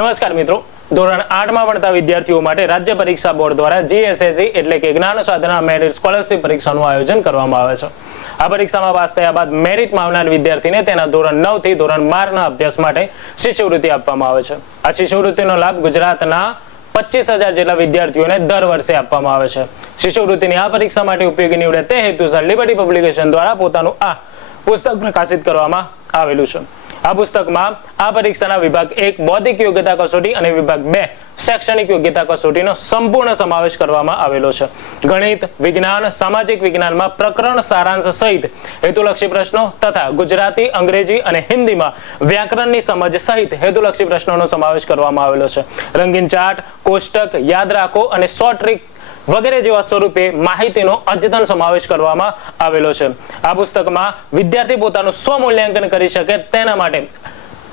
નમસ્કાર મિત્રો. ધોરણ આઠમાં ભણતા વિદ્યાર્થીઓ માટે રાજ્ય પરીક્ષા બોર્ડ દ્વારા જીએસએસસી એટલે કે જ્ઞાન સાધના મેરિટ સ્કોલરશિપ પરીક્ષાનું આયોજન કરવામાં આવે છે. આ પરીક્ષામાં પાસ થયા બાદ મેરિટ માવનાર વિદ્યાર્થીને તેના ધોરણ નવથી ધોરણ બારના અભ્યાસ માટે શિષ્યવૃત્તિ આપવામાં આવે છે. આ શિષ્યવૃત્તિનો લાભ ગુજરાતના પચીસ હજાર જેટલા વિદ્યાર્થીઓને દર વર્ષે આપવામાં આવે છે. શિષ્યવૃત્તિની આ પરીક્ષા માટે ઉપયોગી નીવડે તે હેતુસર લિબર્ટી પબ્લિકેશન દ્વારા પોતાનું આ પુસ્તક પ્રકાશિત કરવામાં આવેલું છે. આ પુસ્તકમાં આ પરીક્ષાના વિભાગ એક બૌદ્ધિક યોગ્યતા કસોટી અને વિભાગ બે શૈક્ષણિક યોગ્યતા કસોટીનો સંપૂર્ણ સમાવેશ કરવામાં આવેલો છે. ગણિત, વિજ્ઞાન, સામાજિક વિજ્ઞાનમાં પ્રકરણ સારાંશ સહિત હેતુલક્ષી પ્રશ્નો તથા ગુજરાતી, અંગ્રેજી અને હિન્દીમાં વ્યાકરણની સમજ સહિત હેતુલક્ષી પ્રશ્નોનો સમાવેશ કરવામાં આવેલો છે. રંગીન ચાર્ટ, કોષ્ટક યાદ રાખો અને શોર્ટ ટ્રીક વગેરે જેવા સ્વરૂપે માહિતીનો અદ્યતન સમાવેશ કરવામાં આવેલો છે. આ પુસ્તકમાં વિદ્યાર્થી પોતાનું સ્વમૂલ્યાંકન કરી શકે તેના માટે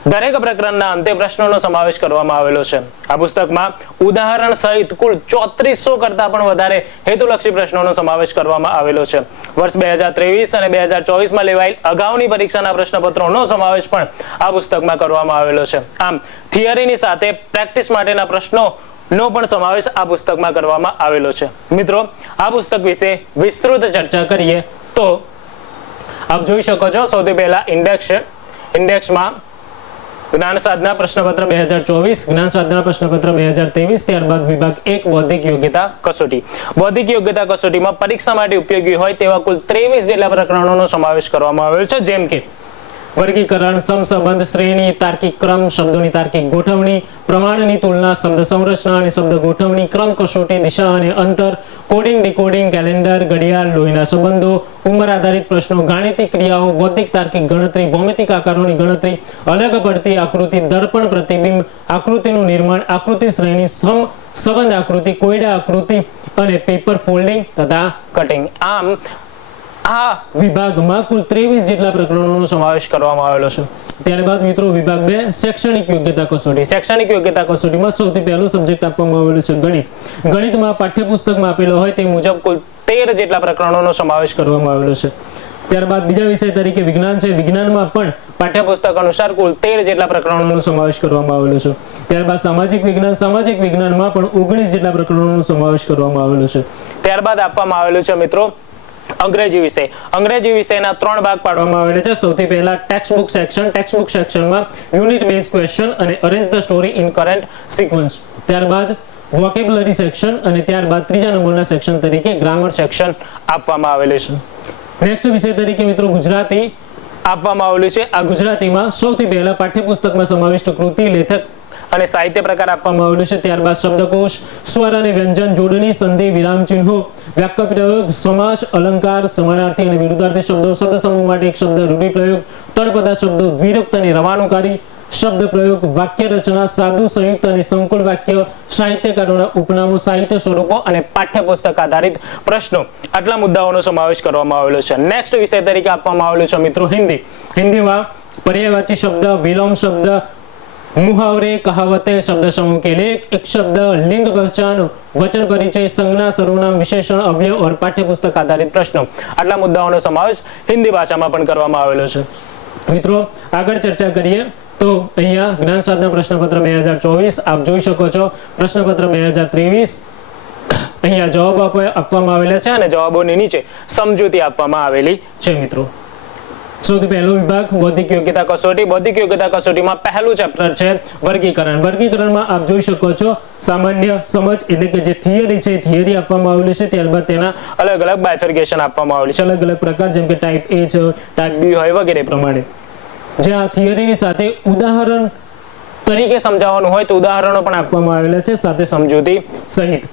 દરેક પ્રકરણના અંતે પ્રશ્નોનો સમાવેશ કરવામાં આવેલો છે. આ પુસ્તકમાં ઉદાહરણ સહિત કુલ ચોત્રીસો કરતા પણ વધારે હેતુલક્ષી પ્રશ્નોનો સમાવેશ કરવામાં આવેલો છે. વર્ષ બે હજાર ત્રેવીસ અને બે હજાર ચોવીસમાં લેવાયેલ અગાઉની પરીક્ષાના પ્રશ્નપત્રોનો સમાવેશ પણ આ પુસ્તકમાં કરવામાં આવેલો છે. આમ, થિયરીની સાથે પ્રેક્ટિસ માટેના પ્રશ્નો નો પણ સમાવેશ આ પુસ્તકમાં કરવામાં આવેલો છે. મિત્રો, આ પુસ્તક વિશે વિસ્તૃત ચર્ચા કરીએ તો આપ જોઈ શકો છો, સૌથી પહેલા ઇન્ડેક્સ છે. ઇન્ડેક્સમાં જ્ઞાન સાધના પ્રશ્નપત્ર બે હજાર ચોવીસ, જ્ઞાન સાધના પ્રશ્નપત્ર બે હજાર ત્રેવીસ, ત્યારબાદ વિભાગ એક, બૌદ્ધિક યોગ્યતા કસોટી. બૌદ્ધિક યોગ્યતા કસોટીમાં પરીક્ષા માટે ઉપયોગી હોય તેવા કુલ ત્રેવીસ જેટલા પ્રકરણોનો સમાવેશ કરવામાં આવ્યો છે, જેમ કે વર્ગીકરણ સમસંબંધ શ્રેણી, તાર્કિક ક્રમ, શબ્દોની તાર્કિક ગોઠવણી, પ્રમાણની તુલના, શબ્દ સંરચના અને શબ્દ ગોઠવણી, ક્રમ કસોટી, દિશા અને અંતર કોડિંગ ડીકોડિંગ કેલેન્ડર ઘડિયાળ, લોહીના સંબંધો, ઉંમર આધારિત પ્રશ્નો, ગાણિતિક ક્રિયાઓ, બૌદ્ધિક, તાર્કિક ગણતરી, ભૌમિતિક આકારોની ગણતરી, અલગ પડતી આકૃતિ, દર્પણ પ્રતિબિંબ, આકૃતિનું નિર્માણ, આકૃતિ શ્રેણી, સમ, સંબંધ આકૃતિ, કોયડા આકૃતિ અને પેપર ફોલ્ડિંગ તથા કટિંગ આમ આ વિભાગમાં કુલ ત્રેવીસ જેટલા પ્રકરણોનો સમાવેશ કરવામાં આવેલો છે. ત્યારબાદ મિત્રો વિભાગ બે, શૈક્ષણિક યોગ્યતા કસોટી. શૈક્ષણિક યોગ્યતા કસોટીમાં સૌથી પહેલો સબ્જેક્ટ આપવામાં આવેલો છે ગણિત. ગણિતમાં પાઠ્યપુસ્તકમાં આપેલો હોય તે મુજબ કુલ તેર જેટલા પ્રકરણોનો સમાવેશ કરવામાં આવેલો છે. ત્યારબાદ બીજા વિષય તરીકે વિજ્ઞાન છે. વિજ્ઞાનમાં પણ પાઠ્યપુસ્તક અનુસાર કુલ તેર જેટલા પ્રકરણોનો સમાવેશ કરવામાં આવેલો છે. ત્યારબાદ સામાજિક વિજ્ઞાન. સામાજિક વિજ્ઞાનમાં પણ ઓગણીસ જેટલા પ્રકરણોનો સમાવેશ કરવામાં આવેલો છે. ત્યારબાદ આપવામાં આવેલું છે મિત્રો અંગ્રેજી વિષય. અંગ્રેજી વિષયના ત્રણ ભાગ પાડવામાં આવેલા છે. સૌથી પહેલા text book section text book સેક્શનમાં યુનિટ બેઝ ક્વેશ્ચન અને arrange the story in current sequence ત્યારબાદ વોકેબ્યુલરી સેક્શન અને ત્યારબાદ ત્રીજા નંબરના સેક્શન તરીકે ગ્રામર સેક્શન આપવામાં આવેલું છે. નેક્સ્ટ વિષય તરીકે મિત્રો ગુજરાતી આપવામાં આવેલું છે. આ ગુજરાતીમાં સૌથી પહેલા પાઠ્યપુસ્તકમાં સમાવિષ્ટ કૃતિ લેખક અને સાહિત્ય પ્રકાર આપવામાં આવેલું છે. ત્યારબાદ શબ્દકોશ, સ્વર અને વ્યંજન જોડણી, સંધિ, વિરામ ચિહ્નો વાક્ય પ્રયોગ, સમાસ, અલંકાર, સમાનાર્થી અને વિરુદ્ધાર્થી શબ્દો, શબ્દ સમૂહ માટે એક શબ્દ રૂઢિપ્રયોગ તળપદા શબ્દો, દ્વિરુક્ત અને રવાનુકારી શબ્દ પ્રયોગ, વાક્ય રચના, સાદુ, સંયુક્ત અને સંકુલ વાક્ય, સાહિત્યકારોના ઉપનામો, સાહિત્ય સ્વરૂપો અને પાઠ્યપુસ્તક આધારિત પ્રશ્નો. આટલા મુદ્દાઓનો સમાવેશ કરવામાં આવેલો છે. નેક્સ્ટ વિષય તરીકે આપવામાં આવેલો છે મિત્રો હિન્દી. હિન્દીમાં પર્યાયવાચી શબ્દ વિલોમ શબ્દ મુહાવરે કહાવતે શબ્દ સમૂહ के लिए एक शब्द लिंग पहचान वचन परिचय संज्ञा सर्वनाम विशेषण अवयव और पाठ्यपुस्तक आधारित પ્રશ્નો આટલા મુદ્દાઓનો સમાવેશ હિન્દી ભાષામાં પણ કરવામાં આવેલો છે મિત્રો આગળ ચર્ચા કરીએ તો અહીંયા જ્ઞાન સાધના પ્રશ્નપત્ર બે હજાર ચોવીસ આપ જોઈ શકો છો પ્રશ્નપત્ર બે હજાર ત્રેવીસ અહીંયા જવાબ આપવા- આપવામાં આવેલા છે અને જવાબોની નીચે સમજૂતી આપવામાં આવેલી છે મિત્રો સૌથી પહેલો વિભાગ, બૌદ્ધિક યોગ્યતા કસોટી. બૌદ્ધિક યોગ્યતા કસોટીમાં પહેલું ચેપ્ટર છે વર્ગીકરણ. વર્ગીકરણમાં આપ જોઈ શકો છો, સામાન્ય સમજ એટલે કે જે થિયરી છે થિયરી આપવામાં આવેલી છે. ત્યારબાદ તેના અલગ અલગ બાયફર્ગેશન આપવામાં આવેલી છે. અલગ અલગ પ્રકાર, જેમ કે ટાઈપ એ છે ટાઈપ બી હોય વગેરે પ્રમાણે. જ્યાં થિયરીની સાથે ઉદાહરણ તરીકે સમજાવવાનું હોય તો ઉદાહરણો પણ આપવામાં આવેલા છે, સાથે સમજૂતી સહિત.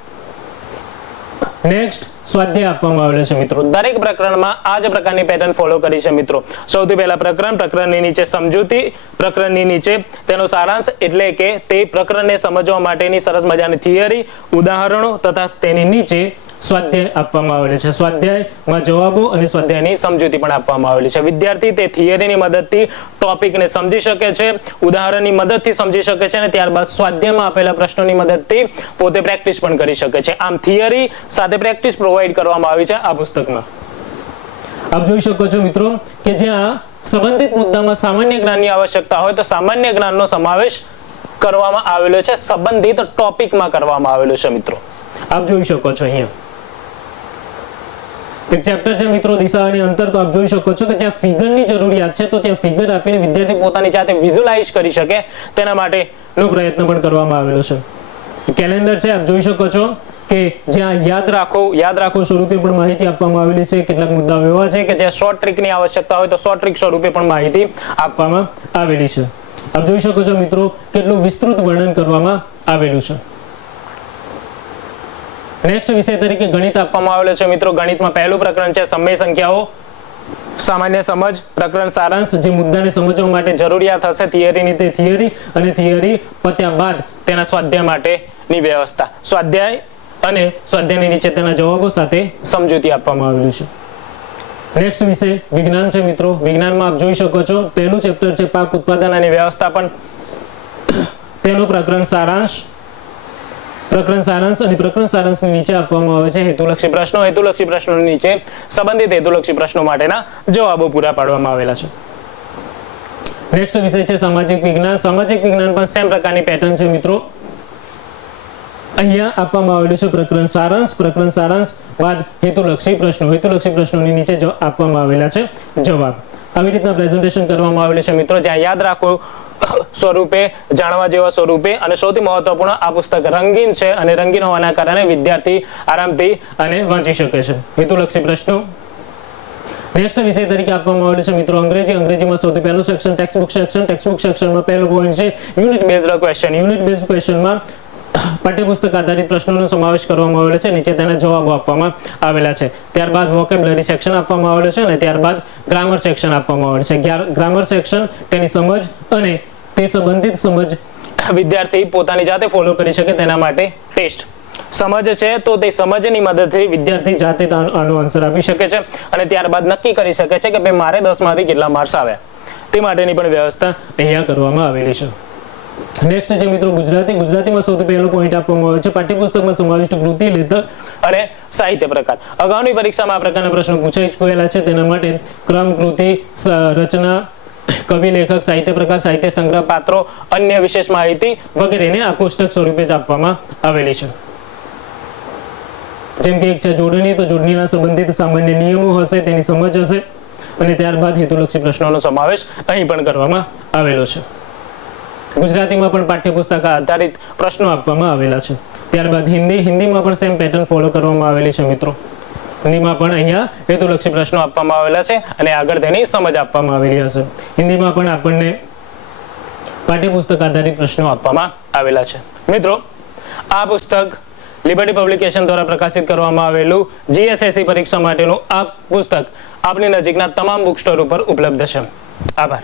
નેક્સ્ટ સ્વાધ્યાય આપવામાં આવેલો છે મિત્રો. દરેક પ્રકરણમાં આ જ પ્રકારની પેટર્ન ફોલો કરી છે મિત્રો. સૌથી પહેલા પ્રકરણ, પ્રકરણની નીચે સમજૂતી, પ્રકરણની નીચે તેનો સારાંશ એટલે કે તે પ્રકરણને સમજવા માટેની સરસ મજાની થિયરી ઉદાહરણો તથા તેની નીચે સ્વાધ્યાય આપવામાં આવેલ છે. સ્વાધ્યાયમાં જવાબો અને સ્વાધ્યાયની સમજૂતી પણ આપવામાં આવેલી છે. વિદ્યાર્થી તે થિયરીની મદદથી ટોપિકને સમજી શકે છે, ઉદાહરણની મદદથી સમજી શકે છે અને ત્યારબાદ સ્વાધ્યાયમાં આપેલા પ્રશ્નોની મદદથી પોતે પ્રેક્ટિસ પણ કરી શકે છે. આમ થિયરી સાથે પ્રેક્ટિસ પ્રોવાઈડ કરવામાં આવી છે આ પુસ્તકમાં. આપ જોઈ શકો છો મિત્રો કે જ્યાં સંબંધિત મુદ્દામાં સામાન્ય જ્ઞાનની આવશ્યકતા હોય તો સામાન્ય જ્ઞાનનો સમાવેશ કરવામાં આવેલો છે. સંબંધિત ટોપિકમાં કરવામાં આવેલો છે મિત્રો. આપ જોઈ શકો છો અહીંયા. એક ચેપ્ટર છે મિત્રો, દિશા અંતર, તો આપ જોઈ શકો છો કે જ્યાં ફિગરની જરૂરિયાત છે, તો ત્યાં ફિગર આપીને વિદ્યાર્થી પોતાની જાતે વિઝ્યુલાઇઝ કરી શકે. તેના માટેનો પ્રયત્ન પણ કરવામાં આવેલો છે. કેલેન્ડર છે, આપ જોઈ શકો છો કે જ્યાં યાદ રાખો યાદ રાખો સ્વરૂપે પણ માહિતી આપવામાં આવેલી છે. કેટલાક મુદ્દાઓ એવા છે કે જ્યાં શોર્ટ ટ્રીકની આવશ્યકતા હોય તો શોર્ટ ટ્રીક સ્વરૂપે પણ માહિતી આપવામાં આવેલી છે. આપ જોઈ શકો છો મિત્રો, કેટલું વિસ્તૃત વર્ણન કરવામાં આવેલું છે. નેક્સ્ટ વિષય તરીકે ગણિત આપવામાં આવેલો છે મિત્રો. ગણિતમાં પહેલું પ્રકરણ છે સમય સંખ્યાઓ. સામાન્ય સમજ, પ્રકરણ સારાંશ, જે મુદ્દાને સમજવા માટે જરૂરિયાત હશે થિયરીની તે થિયરી અને થિયરી પત્યા બાદ તેના સ્વાધ્યાય માટેની વ્યવસ્થા. સ્વાધ્યાય અને સ્વાધ્યાયની નીચે તેના જવાબો સાથે સમજૂતી આપવામાં આવેલું છે. નેક્સ્ટ વિષય, વિજ્ઞાન છે મિત્રો. વિજ્ઞાનમાં આપ જોઈ શકો છો, પહેલું ચેપ્ટર છે પાક ઉત્પાદન અને વ્યવસ્થાપન. તેનું પ્રકરણ સારાંશ. પ્રકરણ સારાંશ અને પ્રકરણ સારાંશની નીચે આપવામાં આવે છે હેતુલક્ષી પ્રશ્નો. હેતુલક્ષી પ્રશ્નો નીચે સંબંધિત હેતુલક્ષી પ્રશ્નો માટેના જવાબો પૂરા પાડવામાં આવેલા છે. નેક્સ્ટ વિષય છે સામાજિક વિજ્ઞાન. સામાજિક વિજ્ઞાન પણ સેમ પ્રકારની પેટર્ન છે મિત્રો. અહીંયા આપવામાં આવેલું છે પ્રકરણ સારાંશ. પ્રકરણ સારાંશ બાદ હેતુલક્ષી પ્રશ્નો. હેતુલક્ષી પ્રશ્નોની નીચે આપવામાં આવેલા છે જવાબ. આવી રીતના પ્રેઝન્ટેશન કરવામાં આવેલું છે મિત્રો. જ્યાં યાદ રાખો સ્વરૂપે, જાણવા જેવા સ્વરૂપે અને સૌથી મહત્વપૂર્ણ આ પુસ્તક રંગીન છે અને રંગીન હોવાના કારણે વિદ્યાર્થી આરામથી અને વાંચી શકે છે. હેતુલક્ષી પ્રશ્નો. નેક્સ્ટ વિષય તરીકે આપવામાં આવેલું છે મિત્રો, અંગ્રેજી. અંગ્રેજીમાં સૌથી પહેલું સેક્શન ટેક્સ્ટબુક સેક્શન ટેક્સ્ટબુક સેક્શનમાં પહેલો પોઈન્ટ છે. Unit based question unit based ક્વેશ્ચનમાં પાઠ્યપુસ્તક આધારિત પ્રશ્નોનો સમાવેશ કરવામાં આવેલો છે, નીચે તેના જવાબો આપવામાં આવેલા છે. ત્યારબાદ વોકેબલરી સેક્શન આપવામાં આવેલું છે અને ત્યારબાદ ગ્રામર સેક્શન આપવામાં આવેલું છે. ગ્રામર સેક્શન તેની સમજ અને તે સંબંધિત સમજ વિદ્યાર્થી પોતાની જાતે ફોલો કરી શકે તેના માટે ટેસ્ટ સમજ છે તો તે સમજની મદદથી વિદ્યાર્થી જાતે આનો આનો આન્સર આપી શકે છે અને ત્યારબાદ નક્કી કરી શકે છે કે ભાઈ મારે દસમાંથી કેટલા માર્ક્સ આવ્યા તે માટેની પણ વ્યવસ્થા અહીંયા કરવામાં આવેલી છે. નેક્સ્ટ છે મિત્રો ગુજરાતી. ગુજરાતીમાં સૌથી પહેલો પોઈન્ટ આપવામાં આવ્યો છે પાઠ્યપુસ્તકમાં સમાવિષ્ટ કૃતિ લેખક અને સાહિત્ય પ્રકાર. અગાઉની પરીક્ષામાં આ પ્રકારના પ્રશ્નો પૂછાઈ ચૂકેલા છે. તેના માટે ક્રમ, કૃતિ રચના, કવિ, લેખક, સાહિત્ય પ્રકાર, સાહિત્ય સંગ્રહ, પાત્રો, અન્ય વિશેષ માહિતી વગેરેને આ કોષ્ટક સ્વરૂપે જ આપવામાં આવેલી છે. જેમ કે એક છે જોડણી, તો જોડણીના સંબંધિત સામાન્ય નિયમો હશે, તેની સમજ હશે અને ત્યારબાદ હેતુલક્ષી પ્રશ્નોનો સમાવેશ અહીં પણ કરવામાં આવેલો છે. ગુજરાતીમાં પણ પાઠ્યપુસ્તક આધારિત પ્રશ્નો આપવામાં આવેલા છે. ત્યારબાદ હિન્દી, હિન્દીમાં પણ સેમ પેટર્ન ફોલો કરવામાં આવેલી છે મિત્રો. હિન્દીમાં પણ અહીંયા હેતુલક્ષી પ્રશ્નો આપવામાં આવેલા છે અને આગળ તેની સમજ આપવામાં આવેલી હશે. હિન્દીમાં પણ આપણને પાઠ્યપુસ્તક આધારિત પ્રશ્નો આપવામાં આવેલા છે. મિત્રો, આ પુસ્તક લિબર્ટી પબ્લિકેશન દ્વારા પ્રકાશિત કરવામાં આવેલું જીએસએસસી પરીક્ષા માટેનું આ પુસ્તક આપની નજીકના તમામ બુક સ્ટોર ઉપર ઉપલબ્ધ છે. આભાર.